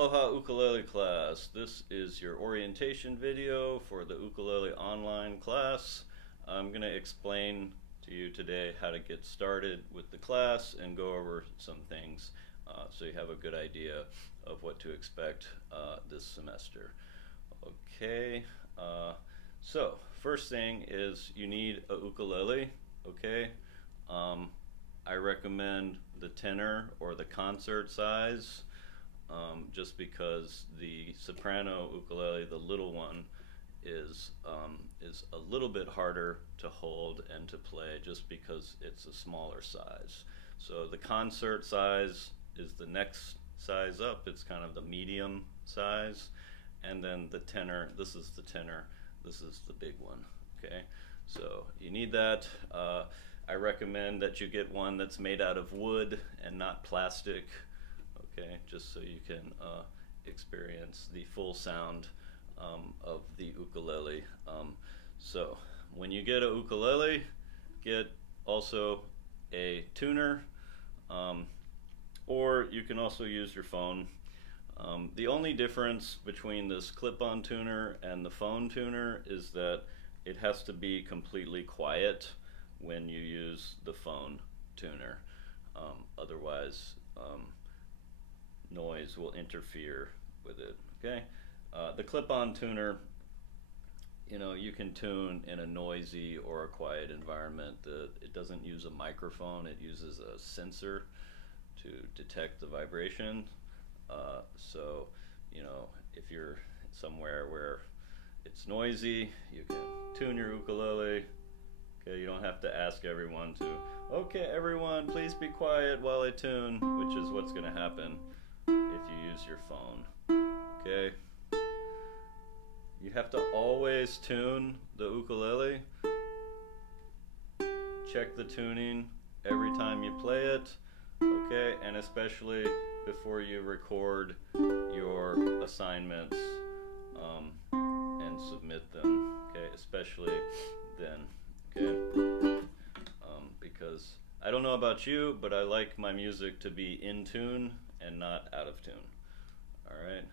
Aloha ukulele class. This is your orientation video for the ukulele online class. I'm going to explain to you today how to get started with the class and go over some things so you have a good idea of what to expect this semester. Okay, so first thing is you need a ukulele, okay? I recommend the tenor or the concert size. Just because the soprano ukulele, the little one, is a little bit harder to hold and to play just because it's a smaller size. So the concert size is the next size up. It's kind of the medium size. And then the tenor, this is the tenor, this is the big one, okay? So you need that. I recommend that you get one that's made out of wood and not plastic. Okay, just so you can experience the full sound of the ukulele. So when you get a ukulele, get also a tuner, or you can also use your phone. The only difference between this clip-on tuner and the phone tuner is that it has to be completely quiet when you use the phone tuner. Otherwise, noise will interfere with it, okay? The clip-on tuner, you know, you can tune in a noisy or a quiet environment. It doesn't use a microphone, it uses a sensor to detect the vibration. So, you know, if you're somewhere where it's noisy, you can tune your ukulele. Okay, you don't have to ask everyone to, okay, everyone, please be quiet while I tune, which is what's going to happen if you use your phone, okay? You have to always tune the ukulele. Check the tuning every time you play it, okay? And especially before you record your assignments and submit them, okay? Especially then, okay? Because I don't know about you, but I like my music to be in tune and not out of tune. Alright,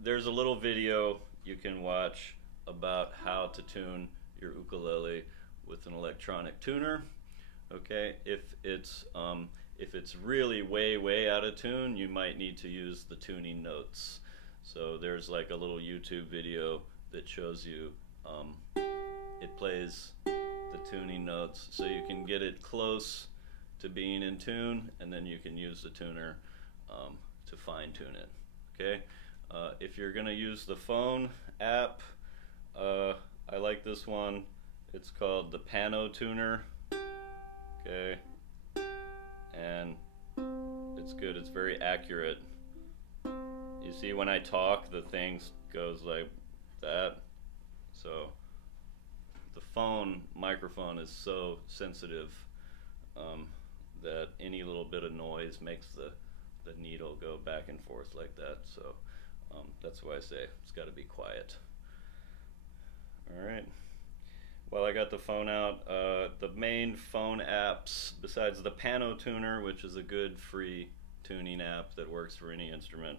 there's a little video you can watch about how to tune your ukulele with an electronic tuner. Okay, if it's really way out of tune, you might need to use the tuning notes. So there's like a little YouTube video that shows you it plays the tuning notes so you can get it close to being in tune, and then you can use the tuner to fine-tune it, okay? If you're going to use the phone app, I like this one. It's called the Pano Tuner, okay? And it's good. It's very accurate. You see, when I talk, the thing goes like that. So the phone microphone is so sensitive that any little bit of noise makes the needle go back and forth like that. So that's why I say it's got to be quiet. Alright, well, I got the phone out. The main phone apps, besides the Pano Tuner, which is a good free tuning app that works for any instrument,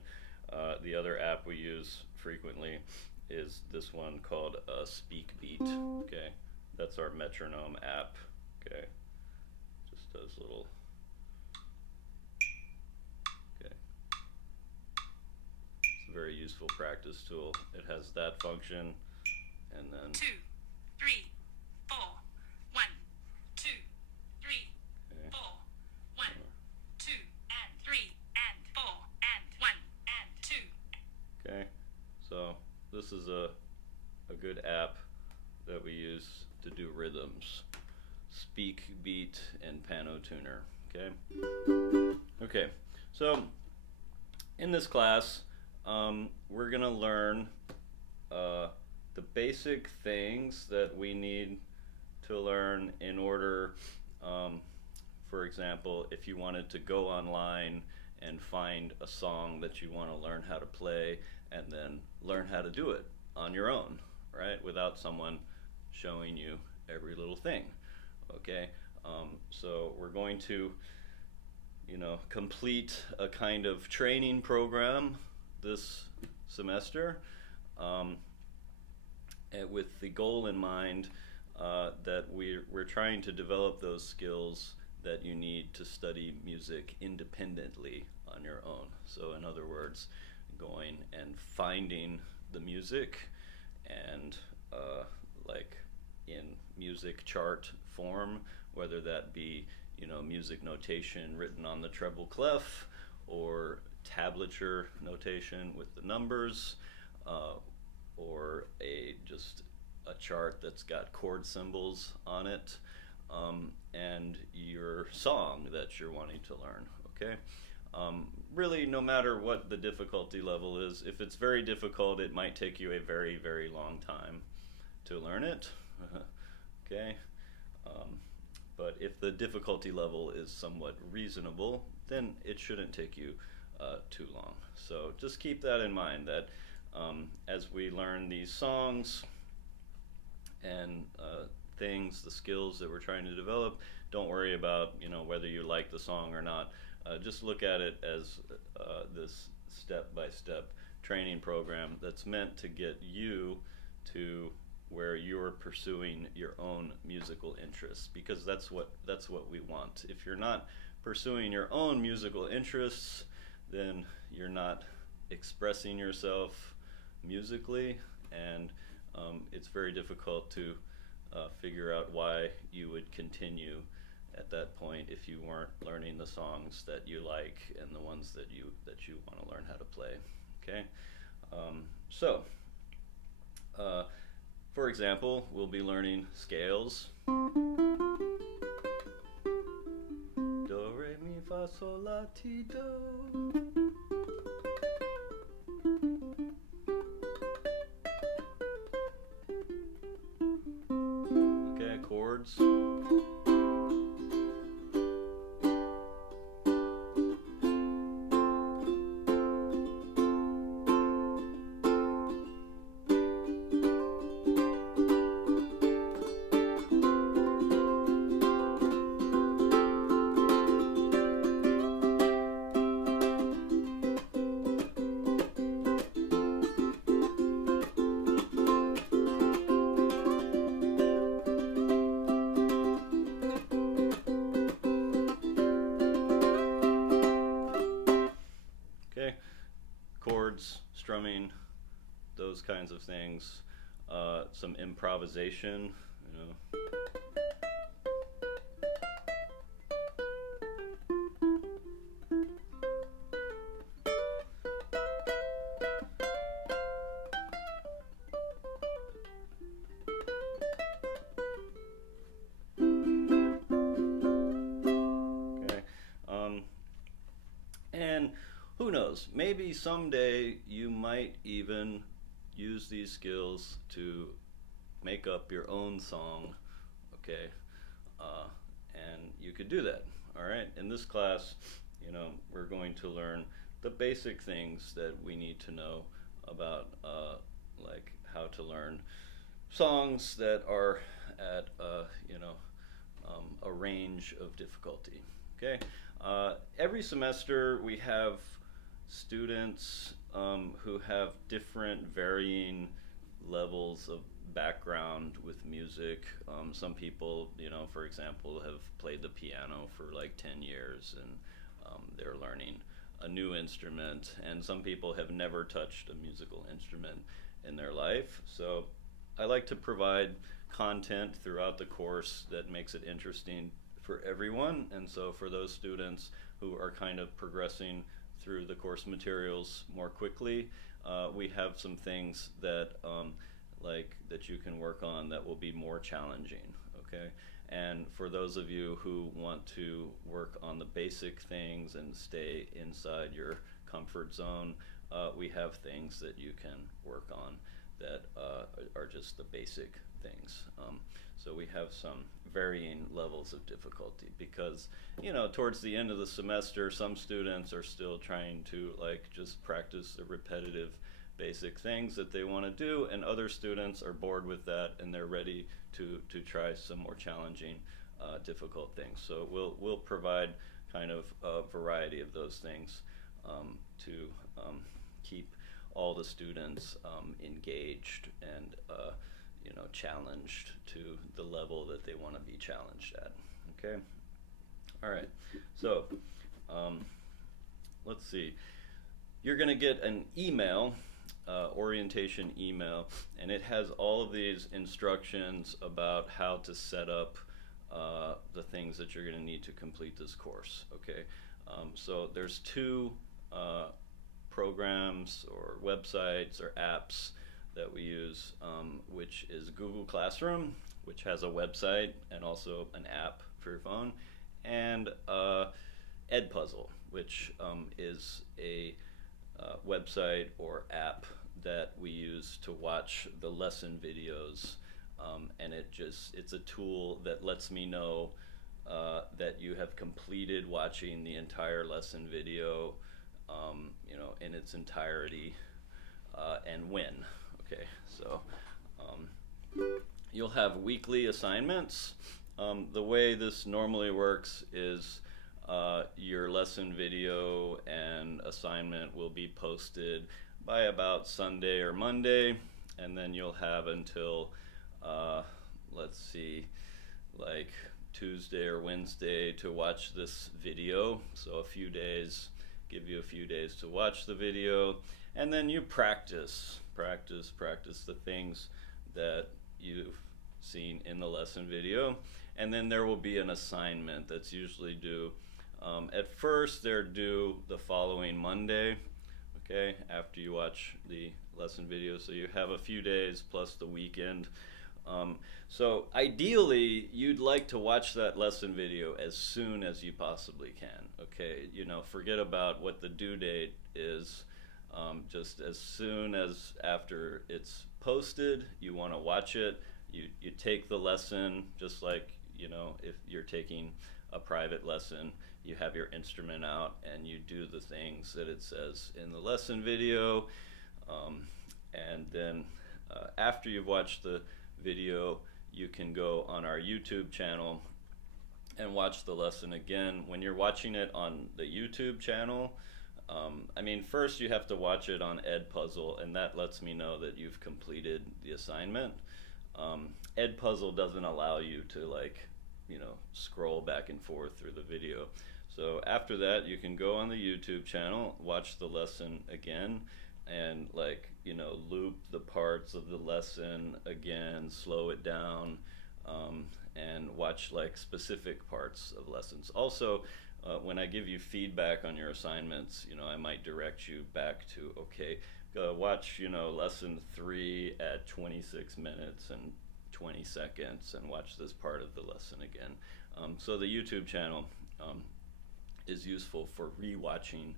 the other app we use frequently is this one called SpeakBeat. Okay, that's our metronome app. Okay, just does little. Very useful practice tool. It has that function, and then 2, 3, 4, 1, 2, 3, 4, 1, 2, and 3, and 4, and 1, and 2. Okay, so this is a good app that we use to do rhythms. SpeakBeat and Pano Tuner. Okay. Okay. So in this class, we're going to learn the basic things that we need to learn in order, for example, if you wanted to go online and find a song that you want to learn how to play and then learn how to do it on your own, right, without someone showing you every little thing, okay? So we're going to, you know, complete a kind of training program, this semester, and with the goal in mind that we're trying to develop those skills that you need to study music independently on your own. So in other words, going and finding the music and like in music chart form, whether that be, you know, music notation written on the treble clef or tablature notation with the numbers, or just a chart that's got chord symbols on it, and your song that you're wanting to learn, okay? Really, no matter what the difficulty level is, if it's very difficult, it might take you a very, very long time to learn it, okay? But if the difficulty level is somewhat reasonable, then it shouldn't take you too long. So just keep that in mind, that as we learn these songs and things, the skills that we're trying to develop, don't worry about, you know, whether you like the song or not. Just look at it as this step-by-step training program that's meant to get you to where you're pursuing your own musical interests, because that's what we want. If you're not pursuing your own musical interests, then you're not expressing yourself musically, and it's very difficult to figure out why you would continue at that point if you weren't learning the songs that you like and the ones that you want to learn how to play. Okay, so for example, we'll be learning scales. Do, re, mi, fa, sol, la, ti, do. Okay, chords. Chords, strumming, those kinds of things, some improvisation, you know. And who knows, maybe someday you might even use these skills to make up your own song, okay? And you could do that, all right? In this class, you know, we're going to learn the basic things that we need to know about like how to learn songs that are at you know, a range of difficulty, okay? Every semester we have students who have different varying levels of background with music. Some people, you know, for example, have played the piano for like 10 years and they're learning a new instrument, and some people have never touched a musical instrument in their life. So I like to provide content throughout the course that makes it interesting for everyone, and so for those students who are kind of progressing through the course materials more quickly, we have some things that like that you can work on that will be more challenging, okay? And for those of you who want to work on the basic things and stay inside your comfort zone, we have things that you can work on that are just the basic things. So we have some varying levels of difficulty because, you know, towards the end of the semester, some students are still trying to like just practice the repetitive basic things that they want to do, and other students are bored with that and they're ready to try some more challenging, difficult things. So we'll provide kind of a variety of those things to keep all the students engaged and challenged to the level that they want to be challenged at. Okay. All right. So let's see. You're going to get an email, orientation email, and it has all of these instructions about how to set up the things that you're going to need to complete this course. Okay. So there's two programs or websites or apps that we use, which is Google Classroom, which has a website and also an app for your phone, and Edpuzzle, which is a website or app that we use to watch the lesson videos, and it's a tool that lets me know that you have completed watching the entire lesson video, in its entirety, and when. Okay, so you'll have weekly assignments. The way this normally works is your lesson video and assignment will be posted by about Sunday or Monday, and then you'll have until, let's see, like Tuesday or Wednesday to watch this video. So give you a few days to watch the video, and then you practice the things that you've seen in the lesson video, and then there will be an assignment that's usually due. At first, they're due the following Monday, okay, after you watch the lesson video, so you have a few days plus the weekend. So ideally, you'd like to watch that lesson video as soon as you possibly can, okay? Forget about what the due date is. Just as soon as after it's posted, you want to watch it. You take the lesson, just like, if you're taking a private lesson, you have your instrument out and you do the things that it says in the lesson video. And then after you've watched the video, you can go on our YouTube channel and watch the lesson again. When you're watching it on the YouTube channel, first you have to watch it on Edpuzzle, and that lets me know that you've completed the assignment. Edpuzzle doesn't allow you to scroll back and forth through the video. So after that, you can go on the YouTube channel, watch the lesson again, and loop the parts of the lesson again, slow it down, and watch specific parts of lessons. Also, when I give you feedback on your assignments, I might direct you back to, okay, watch, lesson 3 at 26 minutes and 20 seconds and watch this part of the lesson again. So the YouTube channel is useful for rewatching,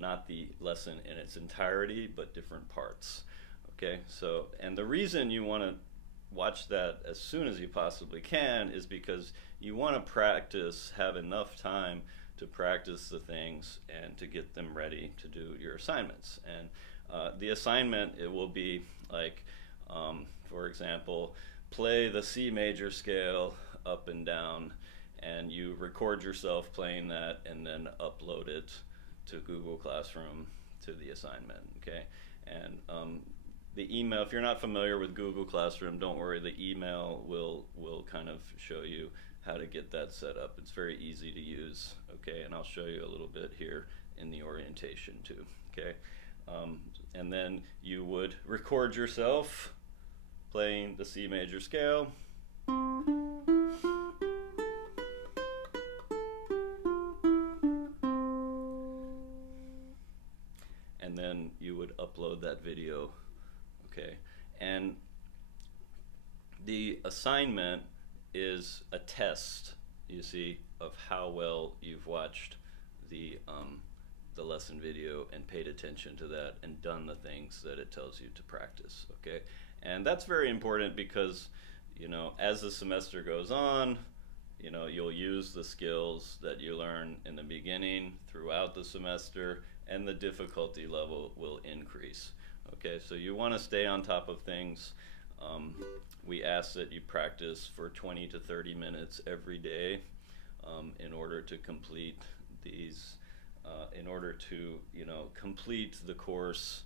not the lesson in its entirety, but different parts. Okay, so, and the reason you want to watch that as soon as you possibly can is because you want to have enough time to practice the things and to get them ready to do your assignments. And the assignment, it will be for example, play the C major scale up and down, and you record yourself playing that and then upload it to Google Classroom to the assignment, okay? And the email, if you're not familiar with Google Classroom, don't worry, the email will kind of show you how to get that set up. It's very easy to use, okay? And I'll show you a little bit here in the orientation too, okay? And then you would record yourself playing the C major scale. And then you would upload that video, okay? And the assignment is a test, you see, of how well you've watched the lesson video and paid attention to that and done the things that it tells you to practice, okay? And that's very important because, as the semester goes on, you'll use the skills that you learn in the beginning throughout the semester, and the difficulty level will increase. Okay, so you want to stay on top of things. We ask that you practice for 20 to 30 minutes every day in order to complete these in order to, complete the course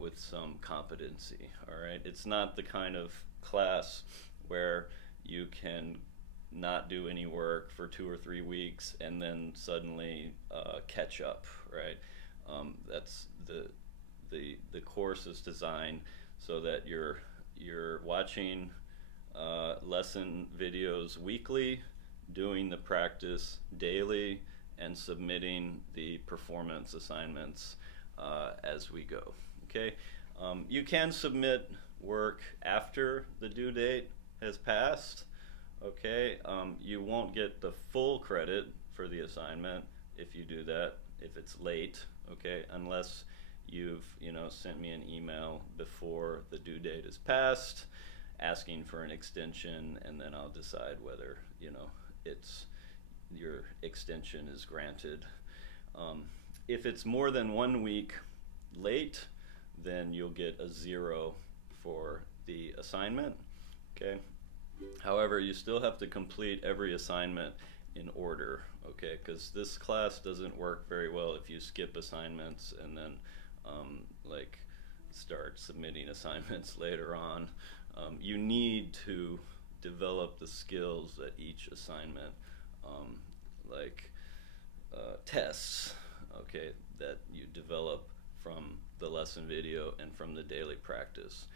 with some competency. All right, it's not the kind of class where you can not do any work for 2 or 3 weeks and then suddenly catch up, right? That's the course is designed so that you're watching lesson videos weekly, doing the practice daily, and submitting the performance assignments as we go. Okay, you can submit work after the due date has passed. Okay, you won't get the full credit for the assignment if you do that, if it's late, okay, unless you've sent me an email before the due date is passed asking for an extension, and then I'll decide whether it's your extension is granted. If it's more than 1 week late, then you'll get a 0 for the assignment. Okay. However, you still have to complete every assignment in order, okay? Because this class doesn't work very well if you skip assignments and then start submitting assignments later on. You need to develop the skills at each assignment, tests, okay, that you develop from the lesson video and from the daily practice.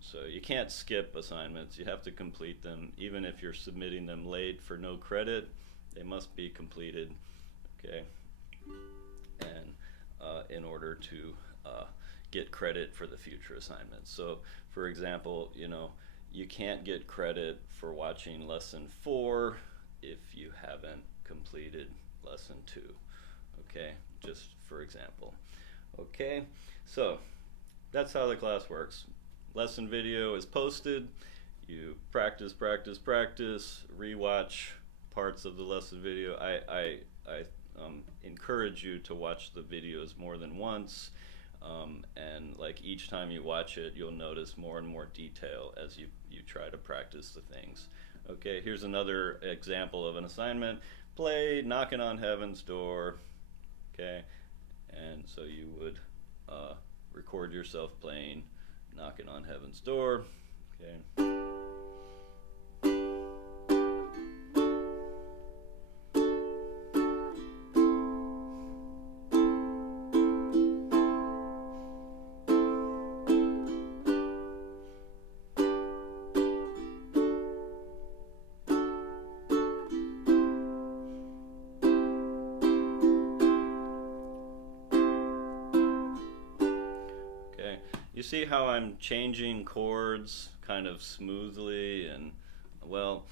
So you can't skip assignments. You have to complete them. Even if you're submitting them late for no credit, they must be completed, okay? And in order to get credit for the future assignments. So, for example, you can't get credit for watching lesson 4 if you haven't completed lesson 2, okay? Just for example, okay? So that's how the class works. Lesson video is posted. You practice, rewatch parts of the lesson video. I encourage you to watch the videos more than once, and each time you watch it, you'll notice more and more detail as you try to practice the things. Okay, here's another example of an assignment. Play Knocking on Heaven's Door. Okay, and so you would record yourself playing Knocking on Heaven's Door. Okay. You see how I'm changing chords kind of smoothly, and well,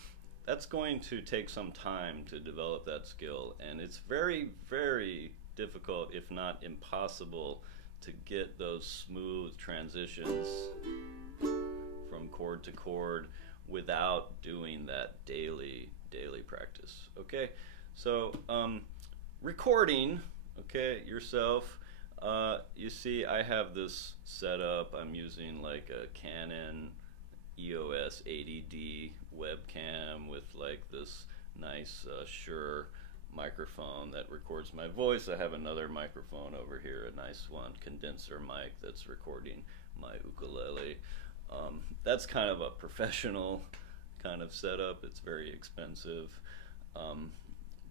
that's going to take some time to develop that skill, and it's very, very difficult, if not impossible, to get those smooth transitions from chord to chord without doing that daily practice. Okay, so recording, okay, yourself. You see, I have this set up. I'm using like a Canon EOS 80D webcam with this nice Shure microphone that records my voice. I have another microphone over here, a nice one, condenser mic that's recording my ukulele. That's kind of a professional kind of setup. It's very expensive.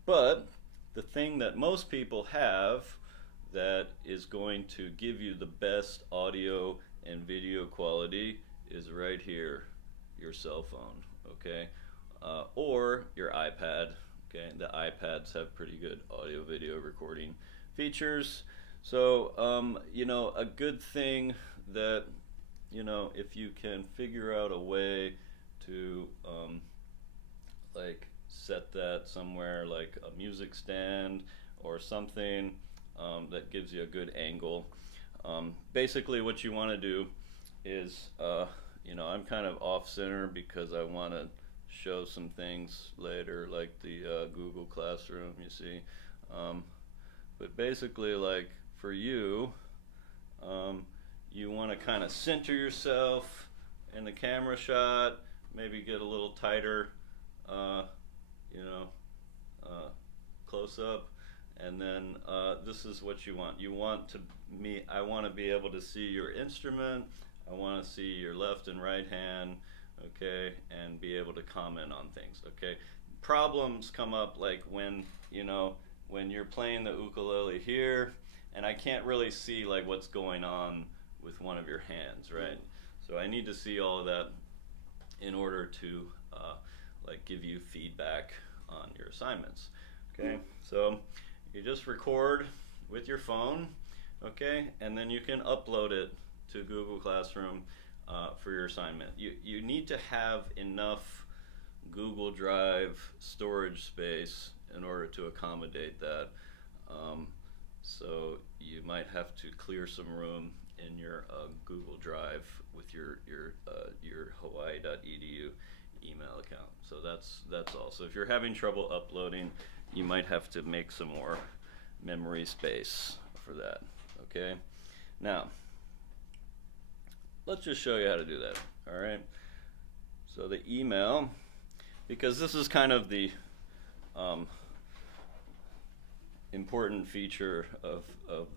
But the thing that most people have that is going to give you the best audio and video quality is right here, your cell phone, okay? Or your iPad, okay? The iPads have pretty good audio video recording features. So, a good thing that, if you can figure out a way to, set that somewhere, like a music stand or something, that gives you a good angle. Basically what you want to do is, I'm kind of off center because I want to show some things later, like the Google Classroom, you see. But basically, for you, you want to kind of center yourself in the camera shot, maybe get a little tighter, close up, and then this is what you want. I want to be able to see your instrument. I want to see your left and right hand, okay, and be able to comment on things, okay. Problems come up like when you're playing the ukulele here, and I can't really see like what's going on with one of your hands, right? So I need to see all of that in order to like give you feedback on your assignments, okay. So you just record with your phone, okay, and then you can upload it to Google Classroom for your assignment. You need to have enough Google Drive storage space in order to accommodate that. So you might have to clear some room in your Google Drive with your Hawaii.edu email account. So that's all. So if you're having trouble uploading, you might have to make some more memory space for that, okay? Now, let's just show you how to do that, all right? So the email, because this is kind of the important feature of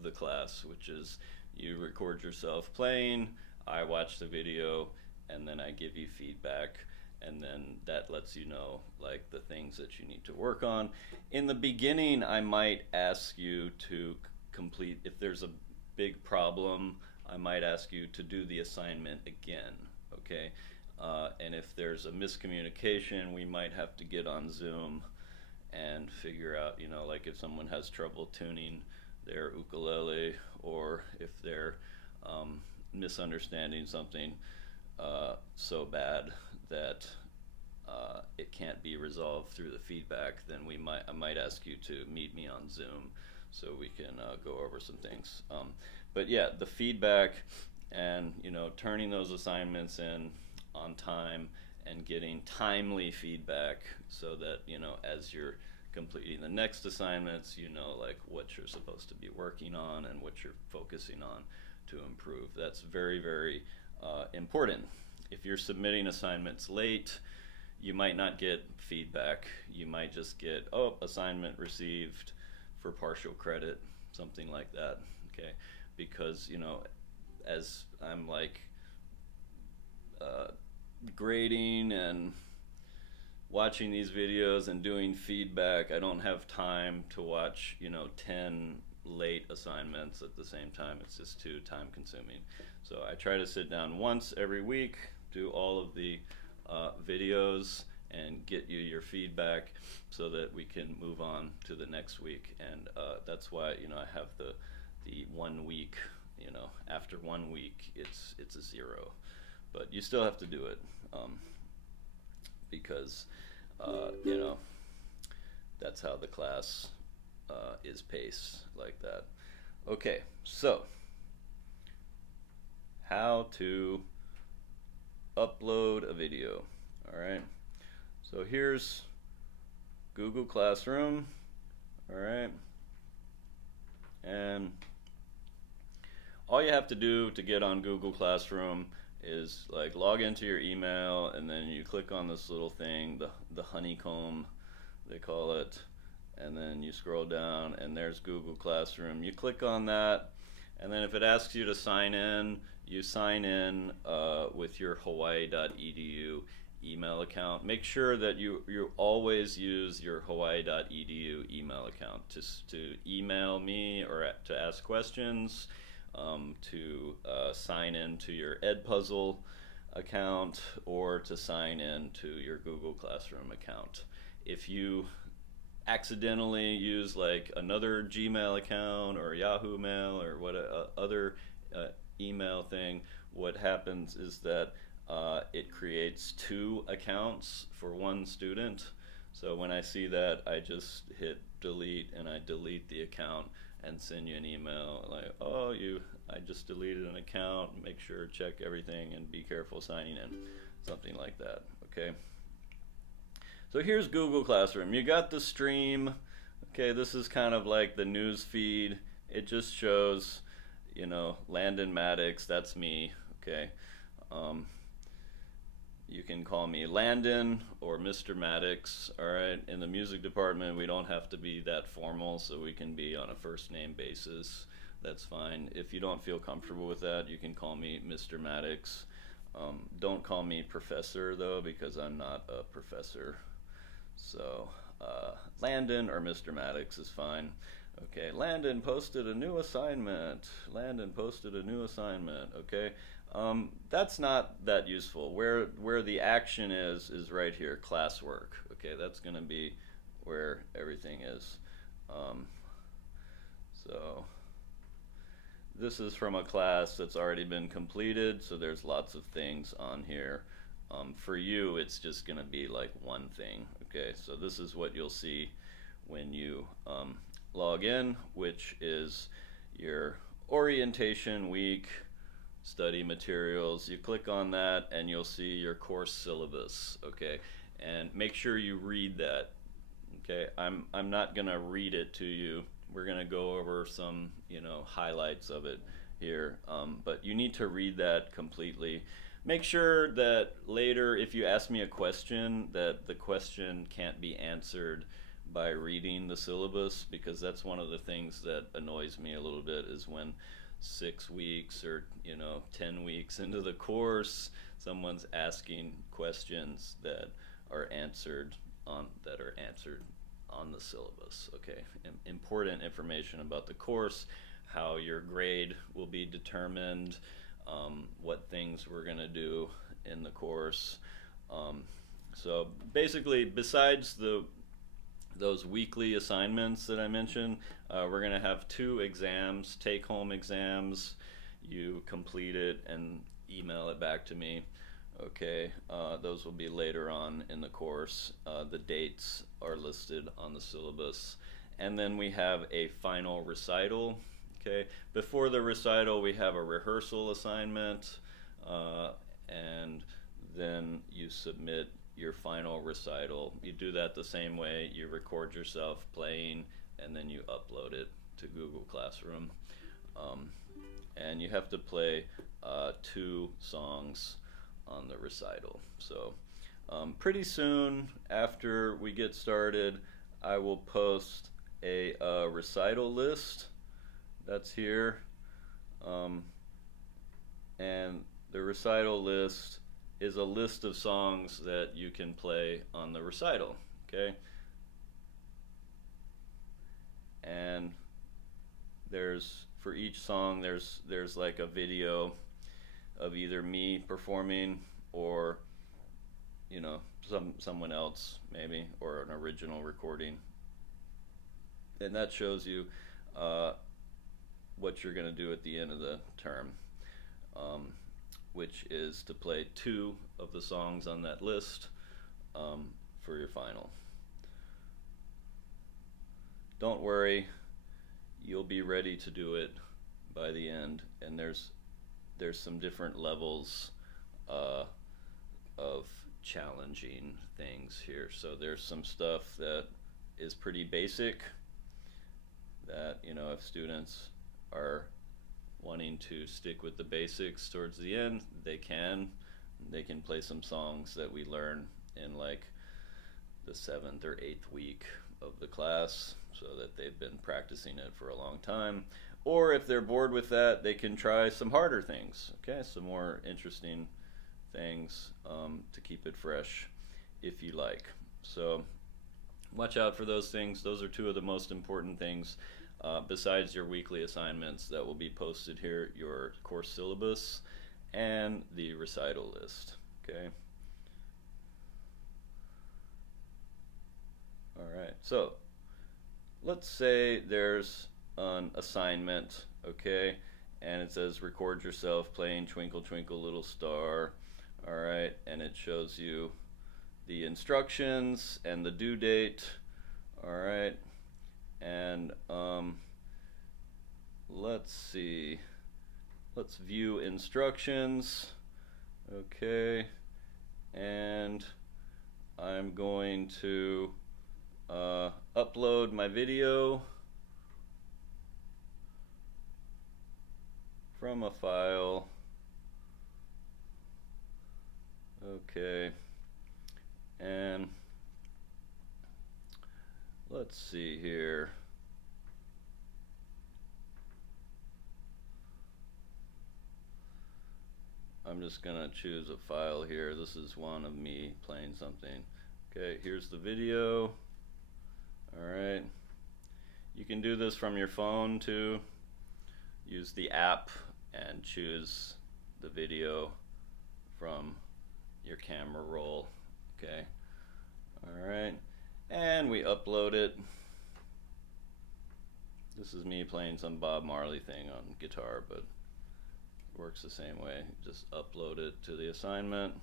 the class, which is you record yourself playing, I watch the video, and then I give you feedback, and then that lets you know like the things that you need to work on. In the beginning, I might ask you to complete, if there's a big problem, I might ask you to do the assignment again, okay? And if there's a miscommunication, we might have to get on Zoom and figure out, like if someone has trouble tuning their ukulele, or if they're misunderstanding something so bad that it can't be resolved through the feedback, then I might ask you to meet me on Zoom so we can go over some things. But yeah, the feedback and turning those assignments in on time and getting timely feedback, so that as you're completing the next assignments, like what you're supposed to be working on and what you're focusing on to improve. That's very, very important. If you're submitting assignments late, you might not get feedback. You might just get, oh, assignment received for partial credit, something like that, okay? Because as I'm like grading and watching these videos and doing feedback, I don't have time to watch 10 late assignments at the same time. It's just too time consuming. So I try to sit down once every week, do all of the videos and get you your feedback so that we can move on to the next week. And that's why I have the 1 week, after 1 week it's a 0, but you still have to do it because that's how the class is paced, like that. Okay, so how to upload a video. All right, so here's Google Classroom. All right, and all you have to do to get on Google Classroom is like log into your email, and then you click on this little thing, the honeycomb they call it, and then you scroll down and there's Google Classroom. You click on that, and then if it asks you to sign in, you sign in with your Hawaii.edu email account. Make sure that you always use your Hawaii.edu email account to email me or to ask questions, to sign into your Edpuzzle account, or to sign in to your Google Classroom account. If you accidentally use like another Gmail account or Yahoo Mail or what other email thing, what happens is that it creates 2 accounts for one student. So when I see that, I just hit delete, and I delete the account and send you an email like, oh, I just deleted an account, make sure, check everything, and be careful signing in, something like that, okay? So here's Google Classroom. You got the stream, okay, this is kind of like the news feed. It just shows, Landon Maddox, that's me, okay? You can call me Landon or Mr. Maddox. All right. In the music department, we don't have to be that formal, so we can be on a first name basis. That's fine. If you don't feel comfortable with that, you can call me Mr. Maddox. Don't call me Professor, though, because I'm not a professor. So Landon or Mr. Maddox is fine. Okay, Landon posted a new assignment. Landon posted a new assignment. Okay, that's not that useful. Where the action is right here, classwork. Okay, that's going to be where everything is. So this is from a class that's already been completed, so there's lots of things on here. For you, it's just going to be like one thing. Okay, so this is what you'll see when you log in, which is your orientation week, study materials. You click on that and you'll see your course syllabus. Okay, and make sure you read that. Okay, I'm not gonna read it to you. We're gonna go over some highlights of it here, but you need to read that completely. Make sure that later, if you ask me a question, that the question can't be answered by reading the syllabus, because that's one of the things that annoys me a little bit, is when 6 weeks or 10 weeks into the course, someone's asking questions that are answered on the syllabus. Okay, important information about the course, how your grade will be determined, what things we're going to do in the course. So basically, besides those weekly assignments that I mentioned, we're going to have 2 exams, take-home exams. You complete it and email it back to me. Okay, those will be later on in the course. The dates are listed on the syllabus. And then we have a final recital. Okay, before the recital, we have a rehearsal assignment, and then you submit your final recital. You do that the same way. You record yourself playing, and then you upload it to Google Classroom. And you have to play 2 songs on the recital. So pretty soon after we get started, I will post a recital list. That's here. And the recital list is a list of songs that you can play on the recital. Okay? And for each song there's like a video of either me performing or someone else maybe, or an original recording. And that shows you what you're going to do at the end of the term, which is to play 2 of the songs on that list for your final. Don't worry, you'll be ready to do it by the end. And there's some different levels of challenging things here. So there's some stuff that is pretty basic, that if students are wanting to stick with the basics towards the end, they can play some songs that we learn in like the 7th or 8th week of the class, so that they've been practicing it for a long time. Or if they're bored with that, they can try some harder things, okay, some more interesting things to keep it fresh if you like. So watch out for those things. Those are 2 of the most important things, besides your weekly assignments that will be posted here, your course syllabus and the recital list. Okay. All right. So let's say there's an assignment, okay, and it says record yourself playing Twinkle Twinkle Little Star. All right, and it shows you the instructions and the due date. All right, and let's see, let's view instructions. Okay, and I'm going to upload my video from a file. Okay, and let's see here. I'm just gonna choose a file here. This is one of me playing something. Okay, here's the video. Alright, you can do this from your phone too. Use the app and choose the video from your camera roll. Okay, alright, and we upload it. This is me playing some Bob Marley thing on guitar, but it works the same way. Just upload it to the assignment.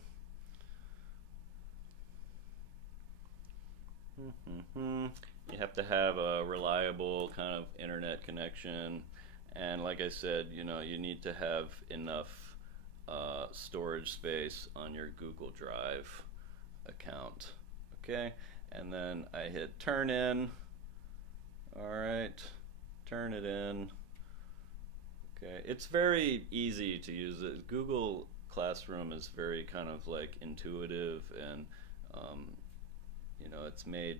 You have to have a reliable kind of internet connection, and like I said, you know, you need to have enough storage space on your Google Drive account. Okay, and then I hit turn in. Alright, turn it in. Okay, it's very easy to use it. Google Classroom is very kind of like intuitive, and you know, it's made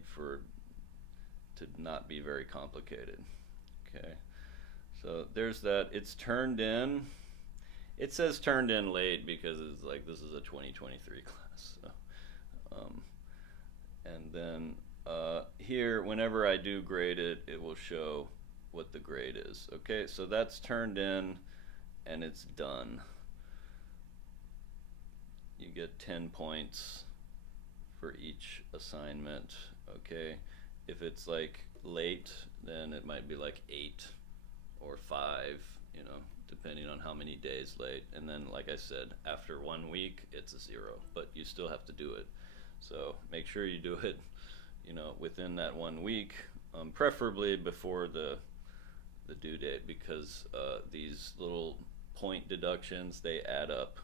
to not be very complicated. Okay, so there's that. It's turned in. It says turned in late because it's like this is a 2023 class. So, and then here, whenever I do grade it, it will show what the grade is. Okay, so that's turned in and it's done. You get 10 points for each assignment. Okay, if it's like late, then it might be like 8 or 5, you know, depending on how many days late. And then, like I said, after 1 week, it's a 0, but you still have to do it. So make sure you do it, you know, within that 1 week, preferably before the due date, because these little point deductions, they add up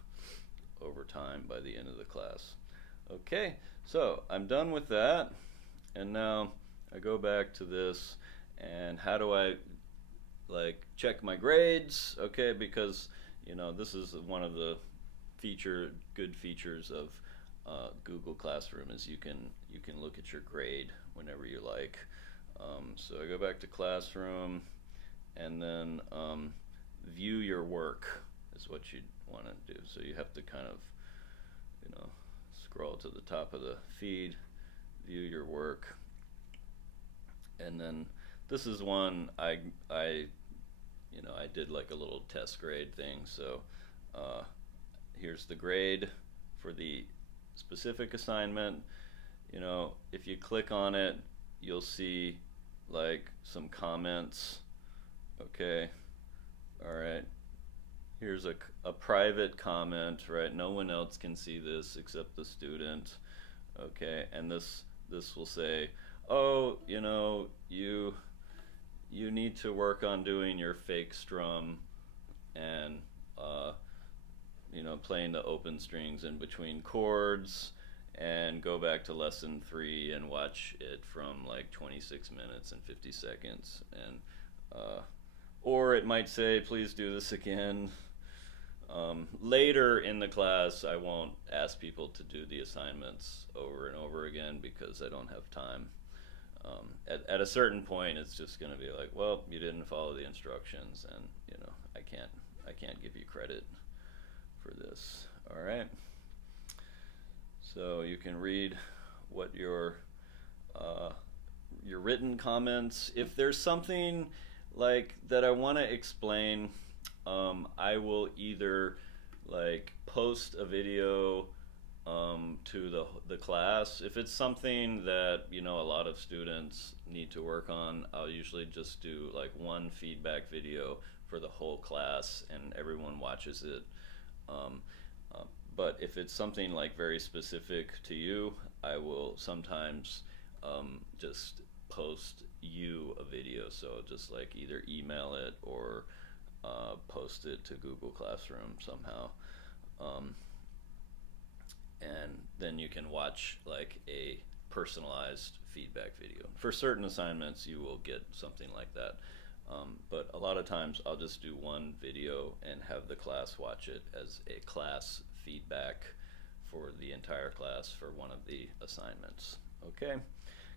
over time by the end of the class. Okay, so I'm done with that, and now I go back to this, and how do I like check my grades? Okay, because you know, this is one of the good features of Google Classroom, is you can look at your grade whenever you like. So I go back to Classroom, and then view your work is what you'd want to do. So you have to kind of, you know, scroll to the top of the feed, view your work, and then this is one I you know, I did like a little test grade thing. So here's the grade for the specific assignment. You know, if you click on it, you'll see like some comments. Okay, all right, here's a private comment, right? No one else can see this except the student. Okay, and this will say, oh, you know, you need to work on doing your fake strum and you know, playing the open strings in between chords, and go back to lesson 3 and watch it from like 26 minutes and 50 seconds. And or it might say, please do this again. Later in the class, I won't ask people to do the assignments over and over again because I don't have time. At a certain point, it's just going to be like, well, you didn't follow the instructions, and you know, I can't give you credit for this. All right. So you can read what your written comments. If there's something like that I want to explain, I will either like post a video to the class. If it's something that, you know, a lot of students need to work on, I'll usually just do like one feedback video for the whole class and everyone watches it. But if it's something like very specific to you, I will sometimes just post you a video. So just like either email it or post it to Google Classroom somehow. And then you can watch like a personalized feedback video. For certain assignments, you will get something like that. But a lot of times I'll just do one video and have the class watch it as a class feedback for the entire class for one of the assignments. Okay?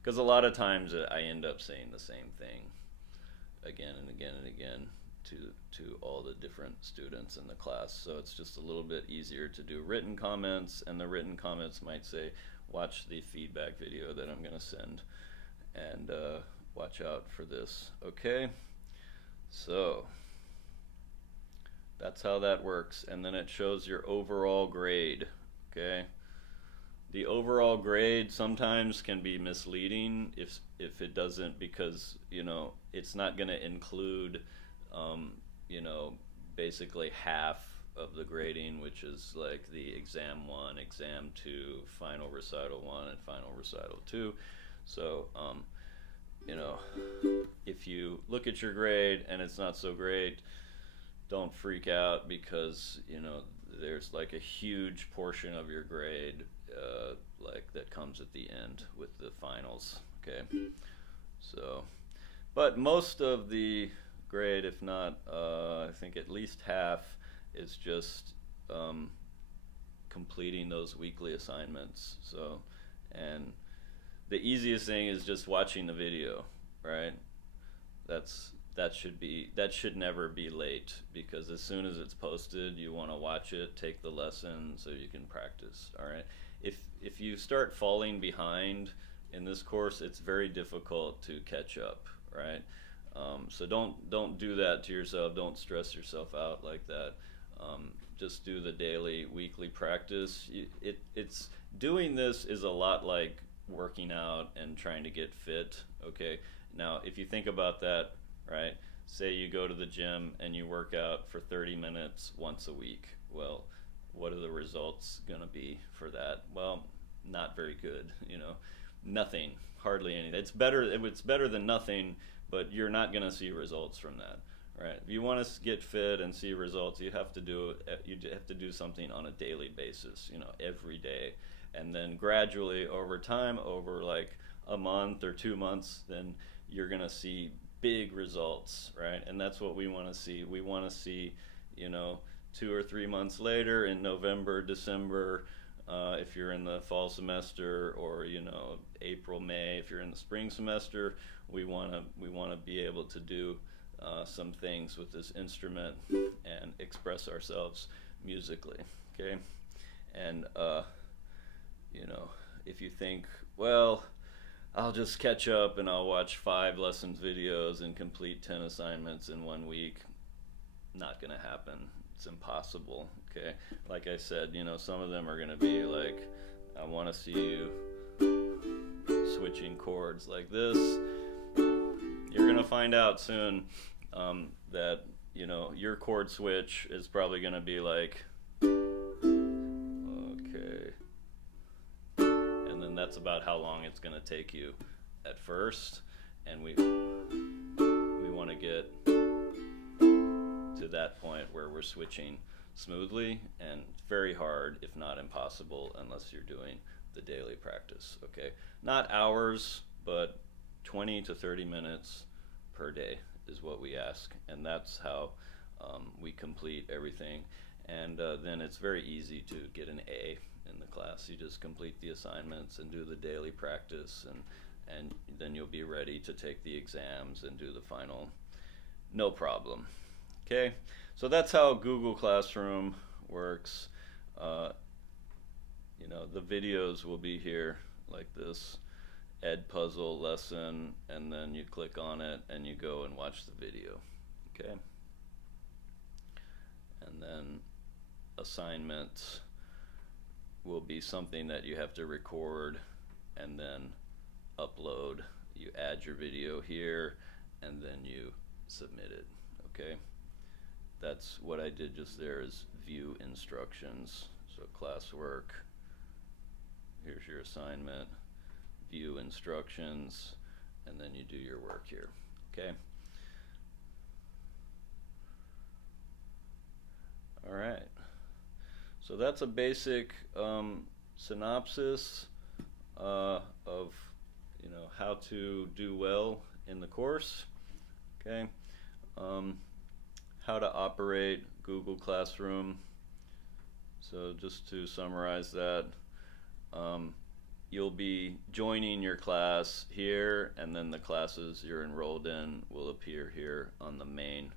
Because a lot of times I end up saying the same thing again and again and again to all the different students in the class. So it's just a little bit easier to do written comments, and the written comments might say, watch the feedback video that I'm going to send, and watch out for this. Okay? So that's how that works, and then it shows your overall grade. Okay? The overall grade sometimes can be misleading if it doesn't, because it's not going to include basically half of the grading, which is like the exam 1, exam 2, final recital 1, and final recital 2. So if you look at your grade and it's not so great, don't freak out, because there's like a huge portion of your grade like that comes at the end with the finals. Okay, so but most of the grade, if not I think at least half, is just completing those weekly assignments. So, and the easiest thing is just watching the video, right? That should never be late, because as soon as it's posted, you want to watch it, take the lesson so you can practice. All right. If you start falling behind in this course, it's very difficult to catch up, right? So don't do that to yourself. Don't stress yourself out like that. Just do the daily, weekly practice. It's doing this is a lot like working out and trying to get fit. Okay. Now, if you think about that, right? Say you go to the gym and you work out for 30 minutes once a week. Well, what are the results going to be for that? Well, not very good, nothing, hardly anything. It's better than nothing, but you're not going to see results from that, right? If you want to get fit and see results, you have to do something on a daily basis, every day. And then gradually over time, over like a month or 2 months, then you're going to see big results, right? And that's what we want to see. We want to see, 2 or 3 months later, in November, December, if you're in the fall semester, or April, May if you're in the spring semester, we want to be able to do some things with this instrument and express ourselves musically. Okay, and if you think, well, I'll just catch up and I'll watch 5 lessons videos and complete 10 assignments in 1 week, not gonna happen. It's impossible. Okay, like I said, some of them are gonna be like, I want to see you switching chords like this. You're gonna find out soon that your chord switch is probably gonna be like, okay, and then that's about how long it's gonna take you at first, and we want to get to that point where we're switching smoothly, and very hard, if not impossible, unless you're doing the daily practice. Okay, not hours, but 20 to 30 minutes per day is what we ask, and that's how we complete everything. And then it's very easy to get an A in the class. You just complete the assignments and do the daily practice, and then you'll be ready to take the exams and do the final, no problem. Okay, so that's how Google Classroom works. The videos will be here like this, Edpuzzle lesson, and then you click on it and you go and watch the video. Okay, and then assignments will be something that you have to record and then upload. You add your video here and then you submit it. Okay, that's what I did just there, is view instructions. So classwork, here's your assignment, view instructions, and then you do your work here. Okay, all right, so that's a basic synopsis of how to do well in the course. Okay, how to operate Google Classroom So just to summarize that, you'll be joining your class here, and then the classes you're enrolled in will appear here on the main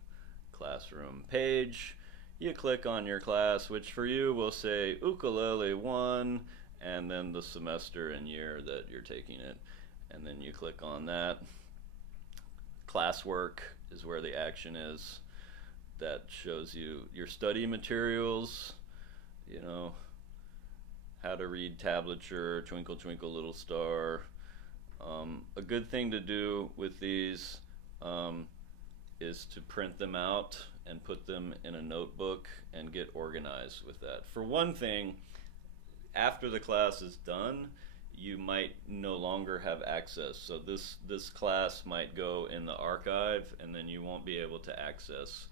classroom page. You click on your class, which for you will say Ukulele 1, and then the semester and year that you're taking it. And then you click on that. Classwork is where the action is. That shows you your study materials, you know, how to read tablature, Twinkle Twinkle Little Star. A good thing to do with these is to print them out and put them in a notebook and get organized with that. For one thing, after the class is done, you might no longer have access. So this class might go in the archive, and then you won't be able to access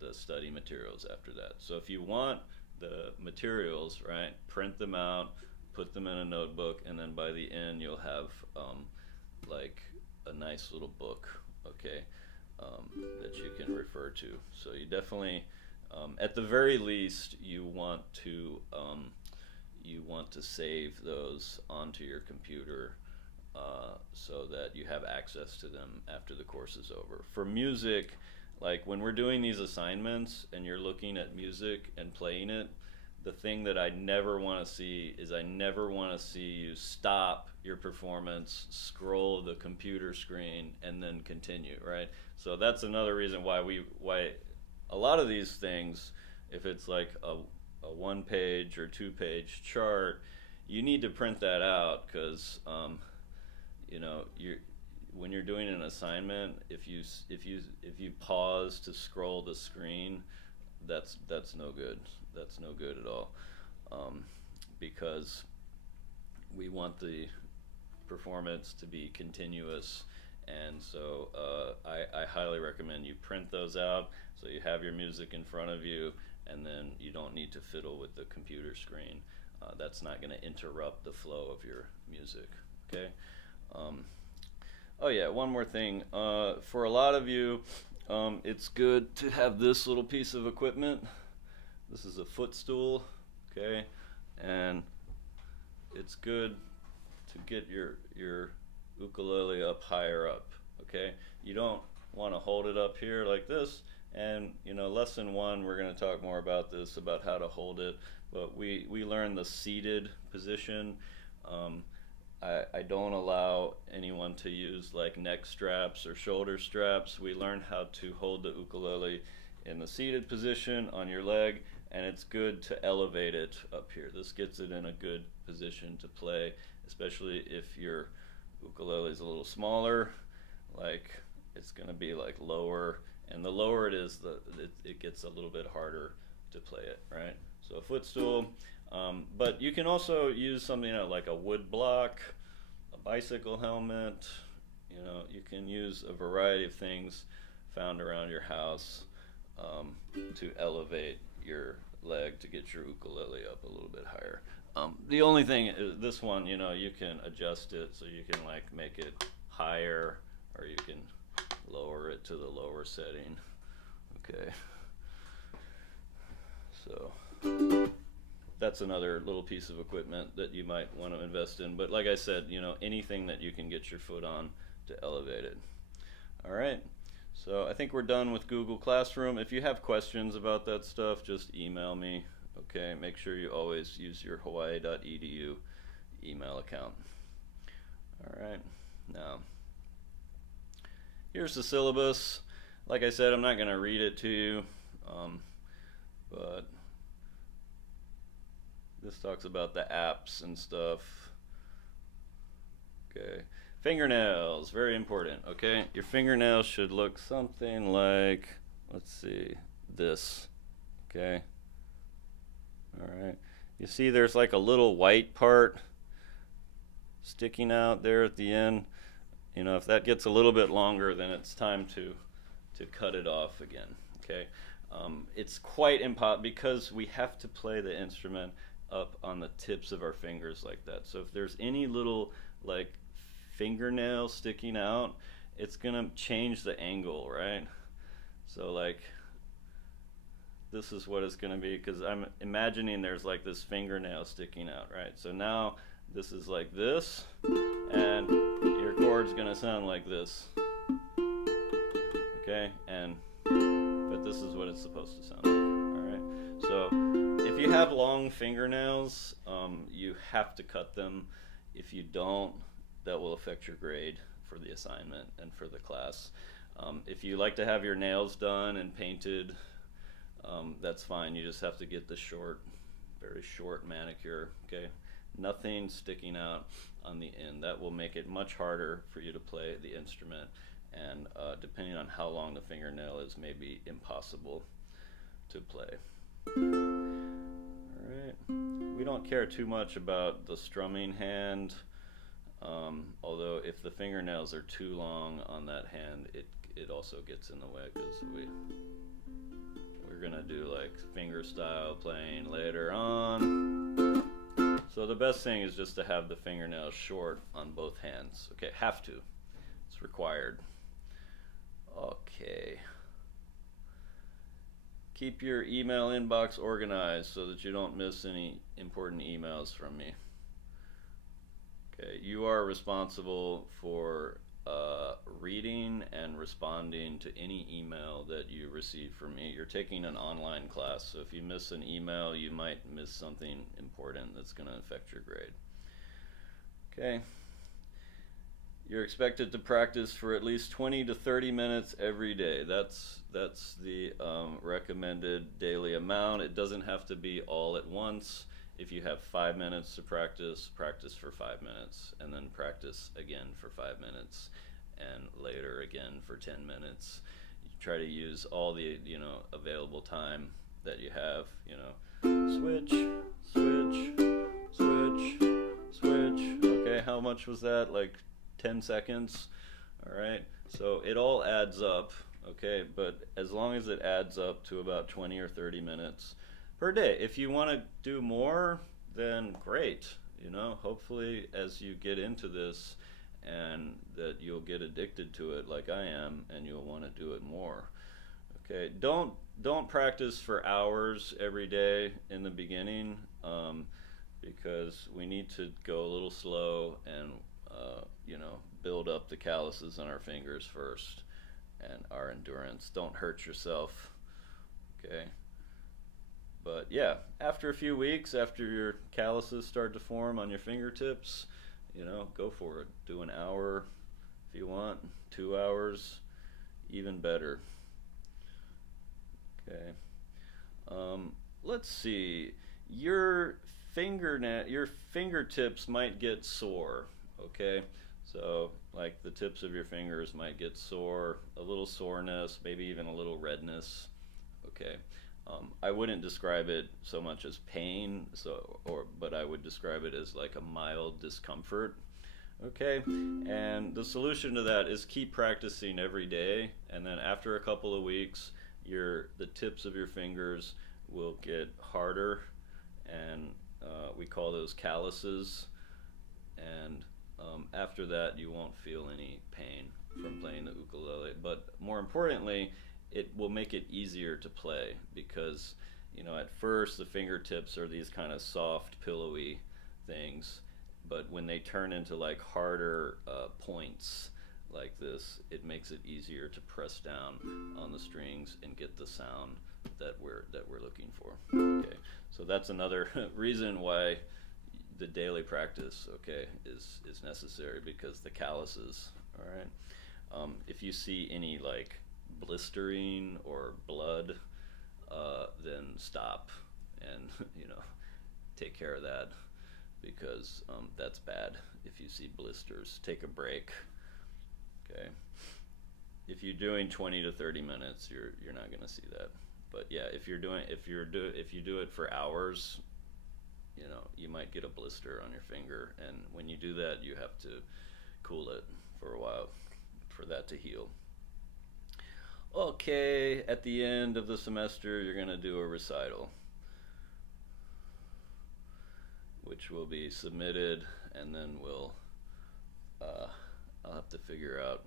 the study materials after that. So if you want the materials, right, print them out, put them in a notebook, and then by the end you'll have like a nice little book, okay, that you can refer to. So you definitely, at the very least, you want to save those onto your computer so that you have access to them after the course is over. For music, like when we're doing these assignments and you're looking at music and playing it, the thing that I never want to see is I never want to see you stop your performance, scroll the computer screen, and then continue, right? So that's another reason why a lot of these things, if it's like a 1-page or 2-page chart, you need to print that out, because you know, when you're doing an assignment, if you pause to scroll the screen, that's no good. That's no good at all, because we want the performance to be continuous. And so I highly recommend you print those out so you have your music in front of you, and then you don't need to fiddle with the computer screen. That's not going to interrupt the flow of your music, okay? Oh yeah, one more thing. For a lot of you, it's good to have this little piece of equipment. This is a footstool, okay? And it's good to get your ukulele up higher up, okay? You don't want to hold it up here like this. And you know, lesson 1, we're going to talk more about this, about how to hold it. But we learned the seated position. I don't allow anyone to use like neck straps or shoulder straps. We learned how to hold the ukulele in the seated position on your leg, and it's good to elevate it up here. This gets it in a good position to play, especially if your ukulele is a little smaller. Like, it's going to be like lower, and the lower it is, it gets a little bit harder to play it, right? So a footstool, but you can also use something like a wood block, a bicycle helmet. You know, you can use a variety of things found around your house to elevate your leg to get your ukulele up a little bit higher. The only thing is this one, you know, you can adjust it so you can like make it higher, or you can lower it to the lower setting. Okay. So that's another little piece of equipment that you might want to invest in. But like I said, you know, anything that you can get your foot on to elevate it. All right. So I think we're done with Google Classroom. If you have questions about that stuff, just email me. Okay. Make sure you always use your hawaii.edu email account. All right. Now, here's the syllabus. Like I said, I'm not going to read it to you, but this talks about the apps and stuff. Okay. Fingernails, very important, okay? Your fingernails should look something like, let's see, this, okay? All right. You see there's like a little white part sticking out there at the end. You know, if that gets a little bit longer, then it's time to cut it off again, okay? It's quite important because we have to play the instrument up on the tips of our fingers like that. So if there's any little like fingernail sticking out, it's gonna change the angle, right? So like this is what it's going to be, because I'm imagining there's like this fingernail sticking out, right? So now this is like this, and your chord's going to sound like this. Okay, but this is what it's supposed to sound like. All right. So if you have long fingernails, you have to cut them. If you don't, that will affect your grade for the assignment and for the class. If you like to have your nails done and painted, that's fine. You just have to get the short, very short manicure. Okay, nothing sticking out on the end. That will make it much harder for you to play the instrument, and depending on how long the fingernail is, maybe impossible to play. All right. We don't care too much about the strumming hand, although if the fingernails are too long on that hand, it also gets in the way, because we're gonna do like fingerstyle playing later on. So the best thing is just to have the fingernails short on both hands. Okay, have to. It's required. Okay. Keep your email inbox organized so that you don't miss any important emails from me. Okay, you are responsible for reading and responding to any email that you receive from me. You're taking an online class, so if you miss an email, you might miss something important that's going to affect your grade. Okay. You're expected to practice for at least 20 to 30 minutes every day. That's the recommended daily amount. It doesn't have to be all at once. If you have 5 minutes to practice, practice for 5 minutes, and then practice again for 5 minutes, and later again for 10 minutes. You try to use all the available time that you have. Switch, switch, switch, switch. Okay, how much was that? Like 10 seconds. All right, so it all adds up. Okay, but as long as it adds up to about 20 or 30 minutes per day. If you want to do more, then great. Hopefully as you get into this, and that you'll get addicted to it like I am, and you'll want to do it more. Okay, don't practice for hours every day in the beginning, because we need to go a little slow and build up the calluses on our fingers first, and our endurance. Don't hurt yourself. Okay. But yeah, after a few weeks, after your calluses start to form on your fingertips, go for it. Do an hour if you want, 2 hours, even better. Okay. Let's see. Your fingertips might get sore. Okay. So like the tips of your fingers might get sore, a little soreness, maybe even a little redness. Okay. I wouldn't describe it so much as pain, but I would describe it as like a mild discomfort. Okay, and the solution to that is keep practicing every day, and then after a couple of weeks, the tips of your fingers will get harder, and we call those calluses. And after that, you won't feel any pain from playing the ukulele. But more importantly, it will make it easier to play, because at first the fingertips are these kind of soft, pillowy things, but when they turn into like harder points like this, it makes it easier to press down on the strings and get the sound that we're looking for. Okay, so that's another reason why the daily practice, okay, is necessary, because the calluses. All right, if you see any like blistering or blood, then stop and take care of that, because that's bad. If you see blisters, take a break. Okay, if you're doing 20 to 30 minutes, you're not going to see that. But yeah, if you do it for hours, you might get a blister on your finger, and when you do that, you have to cool it for a while for that to heal. Okay, at the end of the semester, you're going to do a recital, which will be submitted, and then I'll have to figure out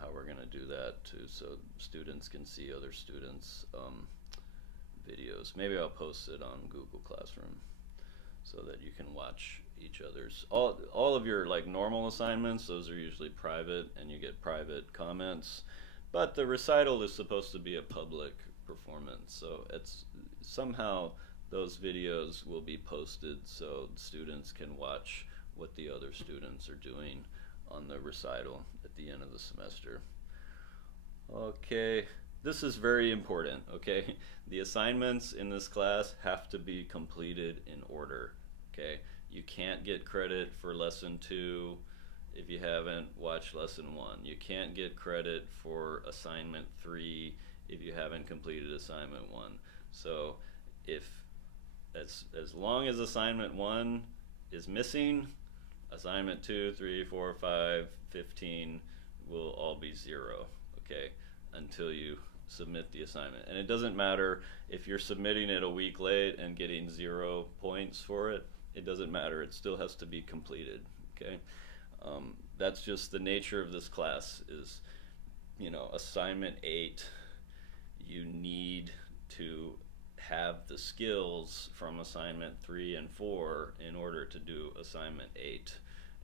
how we're going to do that too, so students can see other students videos. Maybe I'll post it on Google Classroom so that you can watch each other's. All of your like normal assignments, those are usually private and you get private comments. But the recital is supposed to be a public performance, so it's somehow those videos will be posted so students can watch what the other students are doing on the recital at the end of the semester. Okay, this is very important, okay? The assignments in this class have to be completed in order, okay? You can't get credit for lesson 2 if you haven't watched lesson 1. You can't get credit for assignment 3 if you haven't completed assignment 1. So if as long as assignment 1 is missing, assignment 2, 3, 4, 5, 15 will all be 0, okay, until you submit the assignment. And it doesn't matter if you're submitting it a week late and getting 0 points for it. It doesn't matter. It still has to be completed, okay? That's just the nature of this class is, you know, assignment 8, you need to have the skills from assignment 3 and 4 in order to do assignment 8.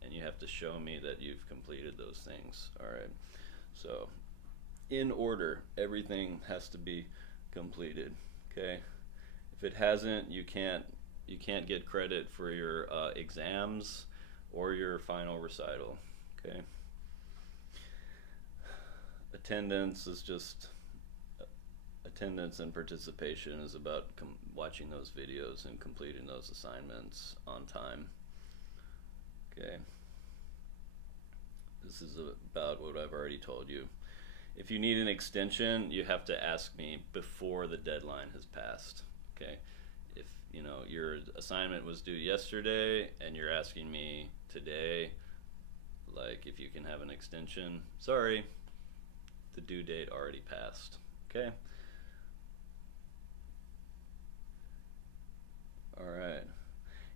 And you have to show me that you've completed those things, all right? So in order, everything has to be completed, okay? If it hasn't, you can't get credit for your exams or your final recital, okay? Attendance is just, attendance and participation is about watching those videos and completing those assignments on time, okay? This is about what I've already told you. If you need an extension, you have to ask me before the deadline has passed, okay? If, you know, your assignment was due yesterday and you're asking me today, like, if you can have an extension, sorry, the due date already passed, okay? All right.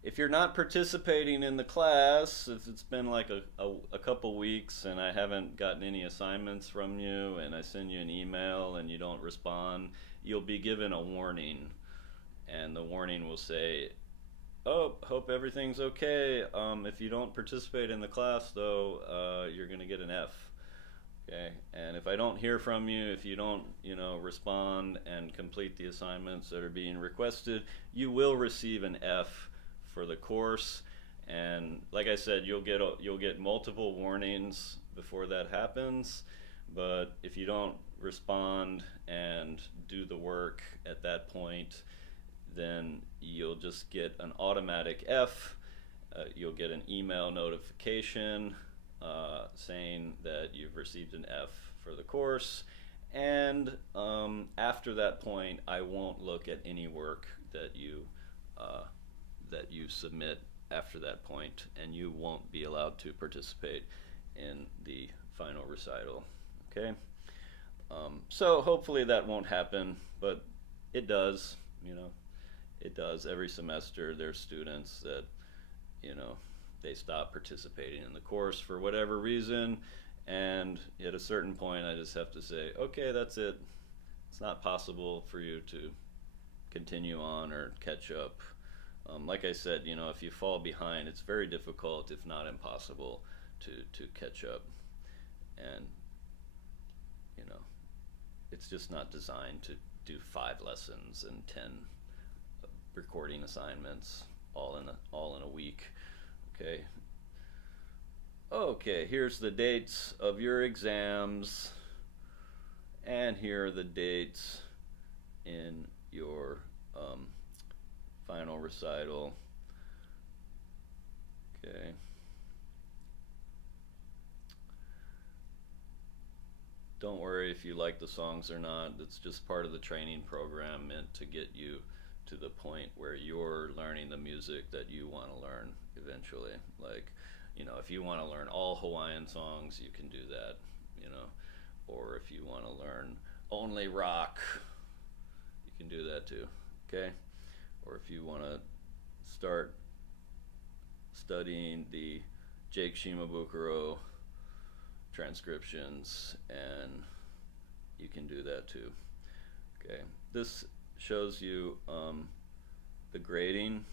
If you're not participating in the class, if it's been like a couple weeks and I haven't gotten any assignments from you and I send you an email and you don't respond, you'll be given a warning. And the warning will say, oh, hope everything's okay. If you don't participate in the class, though, you're going to get an F. Okay, and if I don't hear from you, if you don't, you know, respond and complete the assignments that are being requested, you will receive an F for the course. And like I said, you'll get multiple warnings before that happens. But if you don't respond and do the work at that point, then you'll just get an automatic F. You'll get an email notification saying that you've received an F for the course, and after that point I won't look at any work that you submit after that point, and you won't be allowed to participate in the final recital, okay? So hopefully that won't happen, but it does, you know, it does. Every semester there's students that, you know, they stop participating in the course for whatever reason, and at a certain point I just have to say, okay, that's it. It's not possible for you to continue on or catch up. Like I said, you know, if you fall behind, it's very difficult, if not impossible, to catch up. And, you know, it's just not designed to do 5 lessons and 10 recording assignments all in a week. Okay. Okay, here's the dates of your exams, and here are the dates in your final recital. Okay. Don't worry if you like the songs or not. It's just part of the training program meant to get you to the point where you're learning the music that you want to learn eventually. Like, you know, if you want to learn all Hawaiian songs, you can do that, you know. Or if you want to learn only rock, you can do that too, okay? Or if you want to start studying the Jake Shimabukuro transcriptions, and you can do that too, okay? This shows you the grading.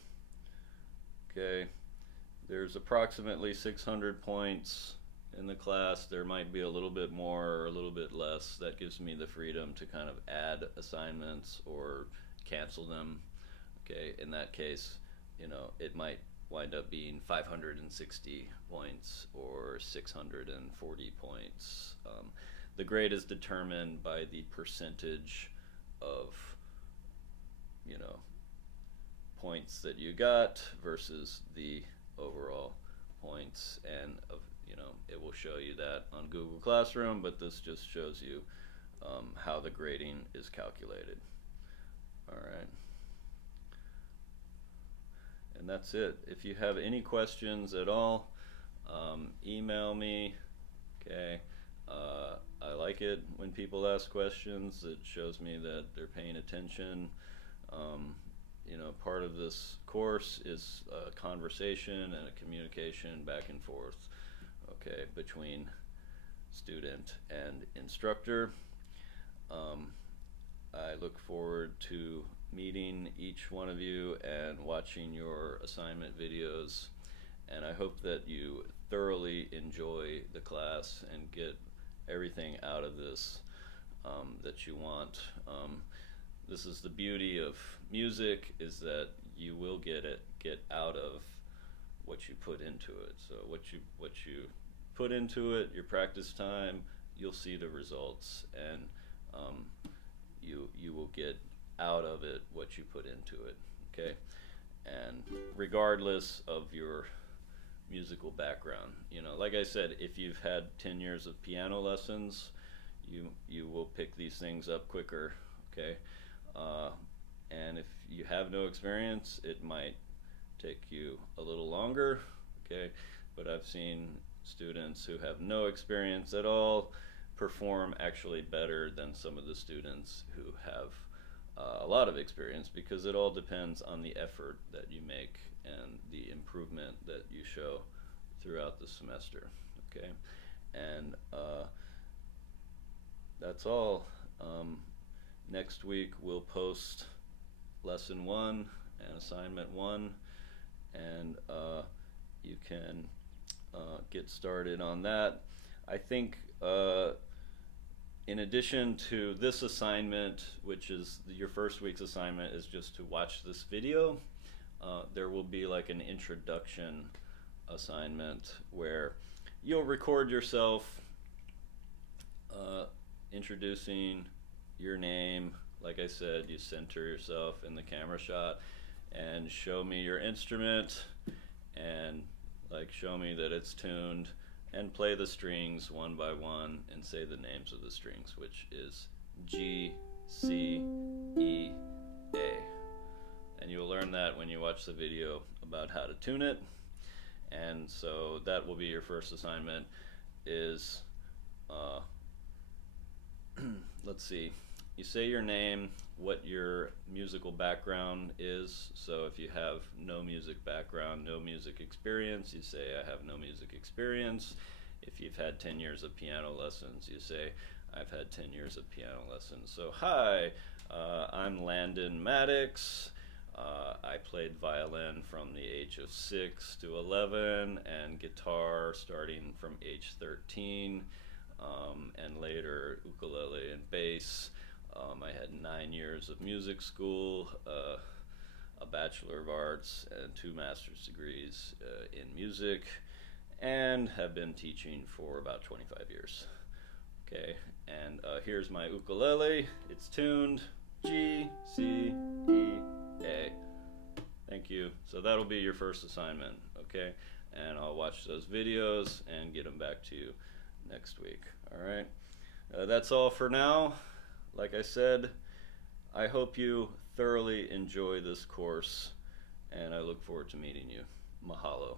Okay, there's approximately 600 points in the class. There might be a little bit more or a little bit less. That gives me the freedom to kind of add assignments or cancel them. Okay, in that case, you know, it might wind up being 560 points or 640 points. The grade is determined by the percentage of, you know, points that you got versus the overall points, and of, you know, it will show you that on Google Classroom, but this just shows you how the grading is calculated. All right. And that's it. If you have any questions at all, email me. Okay. I like it when people ask questions. It shows me that they're paying attention. You know, part of this course is a conversation and a communication back and forth, okay, between student and instructor. I look forward to meeting each one of you and watching your assignment videos, and I hope that you thoroughly enjoy the class and get everything out of this that you want. This is the beauty of music, is that you will get out of what you put into it. So what you put into it, your practice time, you'll see the results, and you will get out of it what you put into it. Okay, and regardless of your musical background, you know, like I said, if you've had 10 years of piano lessons, you will pick these things up quicker. Okay. And if you have no experience, it might take you a little longer, okay? But I've seen students who have no experience at all perform actually better than some of the students who have a lot of experience, because it all depends on the effort that you make and the improvement that you show throughout the semester, okay? And that's all. Next week we'll post lesson 1 and assignment 1, and you can get started on that. I think in addition to this assignment, which is your first week's assignment, is just to watch this video, there will be like an introduction assignment where you'll record yourself introducing your name. Like I said, you center yourself in the camera shot and show me your instrument, and like show me that it's tuned, and play the strings one by one and say the names of the strings, which is G, C, E, A. And you'll learn that when you watch the video about how to tune it. And so that will be your first assignment, is let's see, you say your name, what your musical background is. So if you have no music background, no music experience, you say I have no music experience. If you've had 10 years of piano lessons, you say I've had 10 years of piano lessons. So hi, I'm Landon Maddox. I played violin from the age of 6 to 11 and guitar starting from age 13, and later ukulele and bass. I had 9 years of music school, a Bachelor of Arts and 2 master's degrees in music, and have been teaching for about 25 years. Okay, and here's my ukulele. It's tuned G, C, E, A. Thank you. So that'll be your first assignment, okay? And I'll watch those videos and get them back to you next week, all right? That's all for now. Like I said, I hope you thoroughly enjoy this course, and I look forward to meeting you. Mahalo.